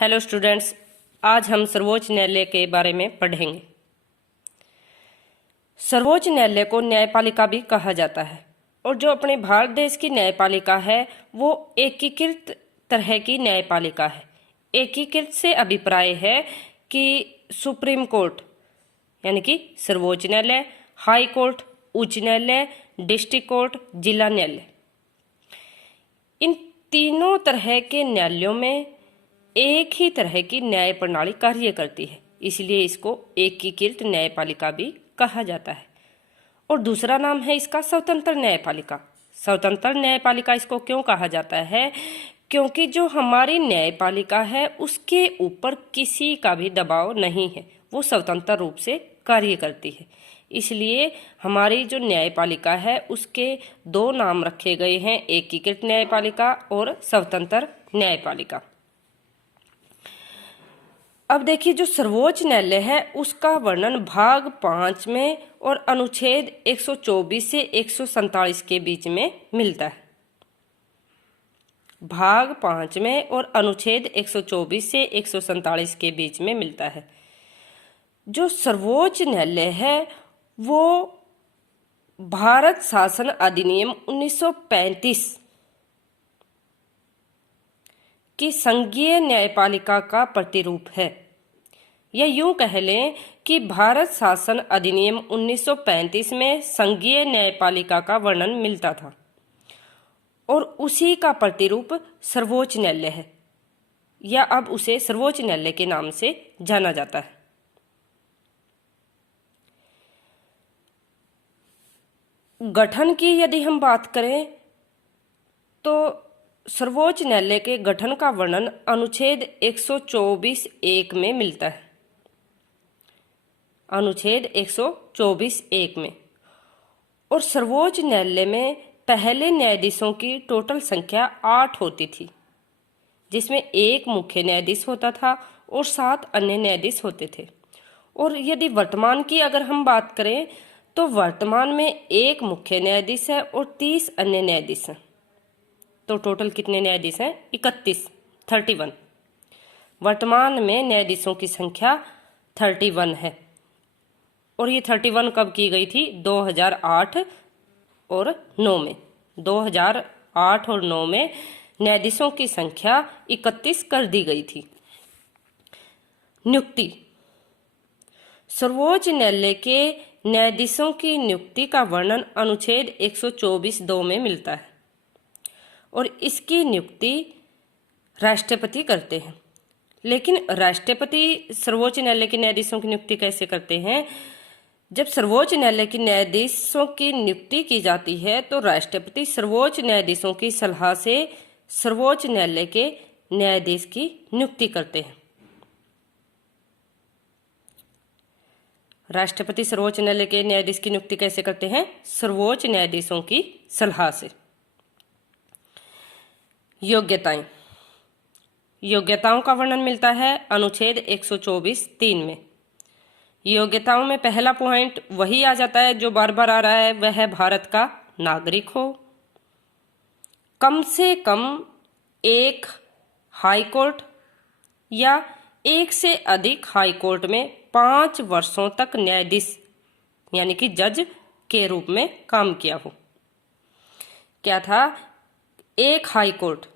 Hello students, आज हम सर्वोच्च न्यायालय के बारे में पढ़ेंगे। सर्वोच्च न्यायालय को न्यायपालिका भी कहा जाता है और जो अपने भारत देश की न्यायपालिका है वो एकीकृत तरह की न्यायपालिका है। एकीकृत से अभिप्राय है कि सुप्रीम कोर्ट यानी कि सर्वोच्च न्यायालय, हाई कोर्ट, उच्च न्यायालय, डिस्ट्रिक्ट कोर्ट, जिला न्यायालय, इन तीनों तरह के न्यायालयों में एक ही तरह की न्याय प्रणाली कार्य करती है, इसलिए इसको एकीकृत न्यायपालिका भी कहा जाता है। और दूसरा नाम है इसका स्वतंत्र न्यायपालिका। स्वतंत्र न्यायपालिका इसको क्यों कहा जाता है? क्योंकि जो हमारी न्यायपालिका है उसके ऊपर किसी का भी दबाव नहीं है, वो स्वतंत्र रूप से कार्य करती है। इसलिए हमारी जो न्यायपालिका है उसके दो नाम रखे गए हैं, एकीकृत न्यायपालिका और स्वतंत्र न्यायपालिका। अब देखिए, जो सर्वोच्च न्यायालय है उसका वर्णन भाग 5 में और अनुच्छेद 124 से 147 के बीच में मिलता है। भाग 5 में और अनुच्छेद 124 से 147 के बीच में मिलता है। जो सर्वोच्च न्यायालय है वो भारत शासन अधिनियम 1935 की संघीय न्यायपालिका का प्रतिरूप है, या यूं कह लें कि भारत शासन अधिनियम 1935 में संघीय न्यायपालिका का वर्णन मिलता था और उसी का प्रतिरूप सर्वोच्च न्यायालय है, या अब उसे सर्वोच्च न्यायालय के नाम से जाना जाता है। गठन की यदि हम बात करें तो सर्वोच्च न्यायालय के गठन का वर्णन अनुच्छेद 124(1) में मिलता है। अनुच्छेद 124(1) में। और सर्वोच्च न्यायालय में पहले न्यायाधीशों की टोटल संख्या 8 होती थी, जिसमें एक मुख्य न्यायाधीश होता था और 7 अन्य न्यायाधीश होते थे। और यदि वर्तमान की अगर हम बात करें तो वर्तमान में एक मुख्य न्यायाधीश है और 30 अन्य न्यायाधीश हैं। तो टोटल कितने न्यायाधीश हैं? 31। वर्तमान में न्यायाधीशों की संख्या 31 है। और ये 31 कब की गई थी? 2008 और 9 में। 2008 और 9 में न्यायाधीशों की संख्या 31 कर दी गई थी। नियुक्ति। सर्वोच्च न्यायालय के न्यायाधीशों की नियुक्ति का वर्णन अनुच्छेद 124(2) में मिलता है और इसकी नियुक्ति राष्ट्रपति करते हैं। लेकिन राष्ट्रपति सर्वोच्च न्यायालय के न्यायाधीशों की नियुक्ति कैसे करते हैं? जब सर्वोच्च न्यायालय के न्यायाधीशों की नियुक्ति की जाती है तो राष्ट्रपति सर्वोच्च न्यायाधीशों की सलाह से सर्वोच्च न्यायालय के न्यायाधीश की नियुक्ति करते हैं। राष्ट्रपति सर्वोच्च न्यायालय के न्यायाधीश की नियुक्ति कैसे करते हैं? सर्वोच्च न्यायाधीशों की सलाह से। योग्यताएं। योग्यताओं का वर्णन मिलता है अनुच्छेद 124(3) में। योग्यताओं में पहला पॉइंट वही आ जाता है जो बार बार आ रहा है, वह है भारत का नागरिक हो, कम से कम एक हाई कोर्ट या एक से अधिक हाई कोर्ट में 5 वर्षों तक न्यायाधीश यानी कि जज के रूप में काम किया हो। क्या था? एक हाई कोर्ट।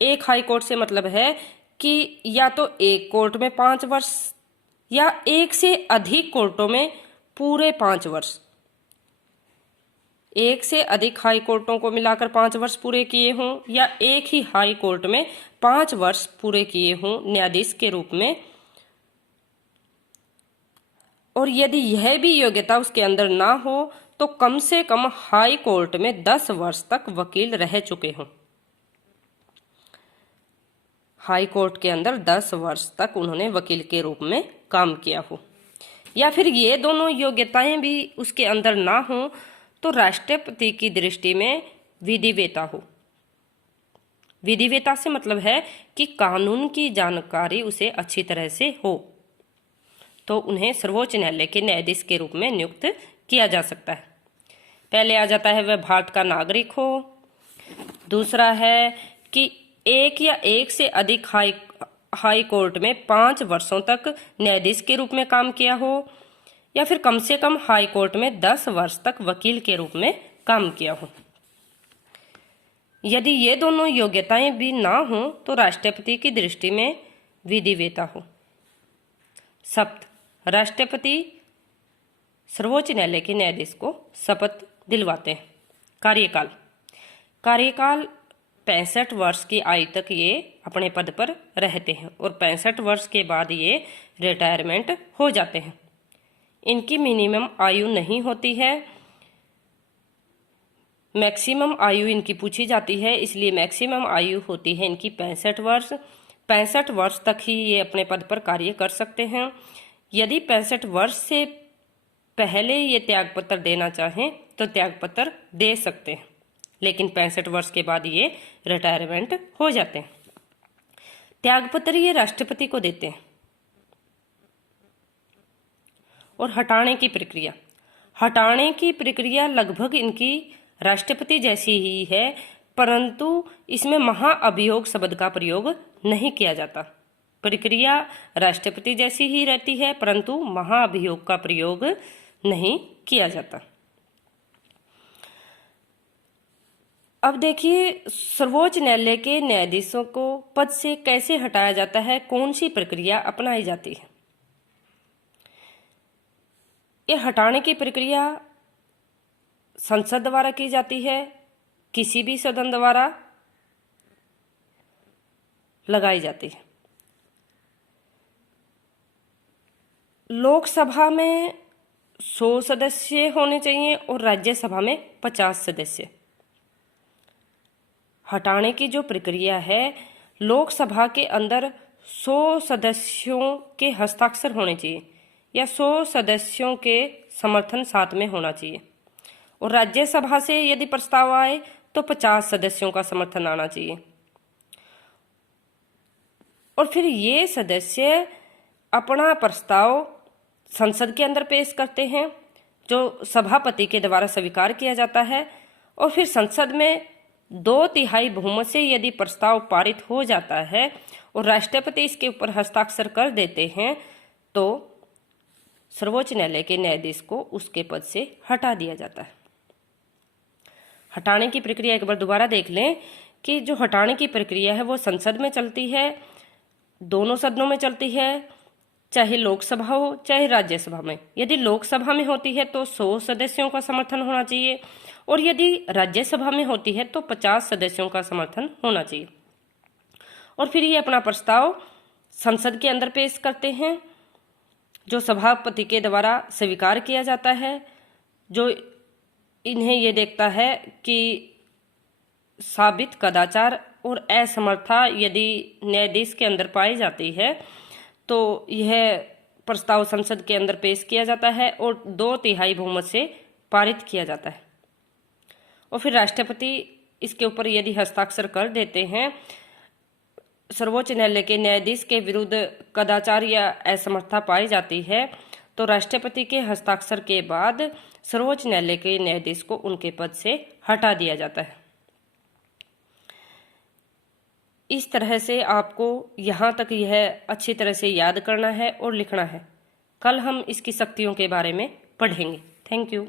एक हाई कोर्ट से मतलब है कि या तो एक कोर्ट में 5 वर्ष या एक से अधिक कोर्टों में पूरे 5 वर्ष। एक से अधिक हाई कोर्टों को मिलाकर 5 वर्ष पूरे किए हों या एक ही हाई कोर्ट में 5 वर्ष पूरे किए हों न्यायाधीश के रूप में। और यदि यह भी योग्यता उसके अंदर ना हो तो कम से कम हाई कोर्ट में 10 वर्ष तक वकील रह चुके हों। हाई कोर्ट के अंदर 10 वर्ष तक उन्होंने वकील के रूप में काम किया हो, या फिर ये दोनों योग्यताएं भी उसके अंदर ना हो तो राष्ट्रपति की दृष्टि में विधिवेता हो। विधिवेता से मतलब है कि कानून की जानकारी उसे अच्छी तरह से हो, तो उन्हें सर्वोच्च न्यायालय के न्यायाधीश के रूप में नियुक्त किया जा सकता है। पहले आ जाता है वह भारत का नागरिक हो। दूसरा है कि एक या एक से अधिक हाई कोर्ट में 5 वर्षों तक न्यायाधीश के रूप में काम किया हो, या फिर कम से कम हाई कोर्ट में 10 वर्ष तक वकील के रूप में काम किया हो। यदि ये दोनों योग्यताएं भी ना हो तो राष्ट्रपति की दृष्टि में विधिवेता हो। सप्त, राष्ट्रपति सर्वोच्च न्यायालय के न्यायाधीश को शपथ दिलवाते हैं। कार्यकाल 65 वर्ष की आयु तक ये अपने पद पर रहते हैं और 65 वर्ष के बाद ये रिटायरमेंट हो जाते हैं। इनकी मिनिमम आयु नहीं होती है, मैक्सिमम आयु इनकी पूछी जाती है, इसलिए मैक्सिमम आयु होती है इनकी 65 वर्ष। 65 वर्ष तक ही ये अपने पद पर कार्य कर सकते हैं। यदि 65 वर्ष से पहले ये त्यागपत्र देना चाहें तो त्यागपत्र दे सकते हैं, लेकिन 65 वर्ष के बाद ये रिटायरमेंट हो जाते हैं। त्यागपत्र ये राष्ट्रपति को देते हैं। और हटाने की प्रक्रिया लगभग इनकी राष्ट्रपति जैसी ही है, परंतु इसमें महाअभियोग शब्द का प्रयोग नहीं किया जाता। प्रक्रिया राष्ट्रपति जैसी ही रहती है, परंतु महाअभियोग का प्रयोग नहीं किया जाता। अब देखिए, सर्वोच्च न्यायालय के न्यायाधीशों को पद से कैसे हटाया जाता है, कौन सी प्रक्रिया अपनाई जाती है। यह हटाने की प्रक्रिया संसद द्वारा की जाती है, किसी भी सदन द्वारा लगाई जाती है। लोकसभा में 100 सदस्य होने चाहिए और राज्यसभा में 50 सदस्य। हटाने की जो प्रक्रिया है, लोकसभा के अंदर 100 सदस्यों के हस्ताक्षर होने चाहिए या 100 सदस्यों के समर्थन साथ में होना चाहिए, और राज्यसभा से यदि प्रस्ताव आए तो 50 सदस्यों का समर्थन आना चाहिए। और फिर ये सदस्य अपना प्रस्ताव संसद के अंदर पेश करते हैं, जो सभापति के द्वारा स्वीकार किया जाता है, और फिर संसद में 2/3 बहुमत से यदि प्रस्ताव पारित हो जाता है और राष्ट्रपति इसके ऊपर हस्ताक्षर कर देते हैं तो सर्वोच्च न्यायालय के न्यायाधीश को उसके पद से हटा दिया जाता है। हटाने की प्रक्रिया एक बार दोबारा देख लें कि जो हटाने की प्रक्रिया है वो संसद में चलती है, दोनों सदनों में चलती है, चाहे लोकसभा हो चाहे राज्यसभा में। यदि लोकसभा में होती है तो 100 सदस्यों का समर्थन होना चाहिए, और यदि राज्यसभा में होती है तो 50 सदस्यों का समर्थन होना चाहिए। और फिर ये अपना प्रस्ताव संसद के अंदर पेश करते हैं, जो सभापति के द्वारा स्वीकार किया जाता है, जो इन्हें ये देखता है कि साबित कदाचार और असमर्थता यदि न्यायाधीश के अंदर पाई जाती है तो यह प्रस्ताव संसद के अंदर पेश किया जाता है और 2/3 बहुमत से पारित किया जाता है। और फिर राष्ट्रपति इसके ऊपर यदि हस्ताक्षर कर देते हैं, सर्वोच्च न्यायालय के न्यायाधीश के विरुद्ध कदाचार या असमर्थता पाई जाती है तो राष्ट्रपति के हस्ताक्षर के बाद सर्वोच्च न्यायालय के न्यायाधीश को उनके पद से हटा दिया जाता है। इस तरह से आपको यहाँ तक यह अच्छी तरह से याद करना है और लिखना है। कल हम इसकी शक्तियों के बारे में पढ़ेंगे। Thank you.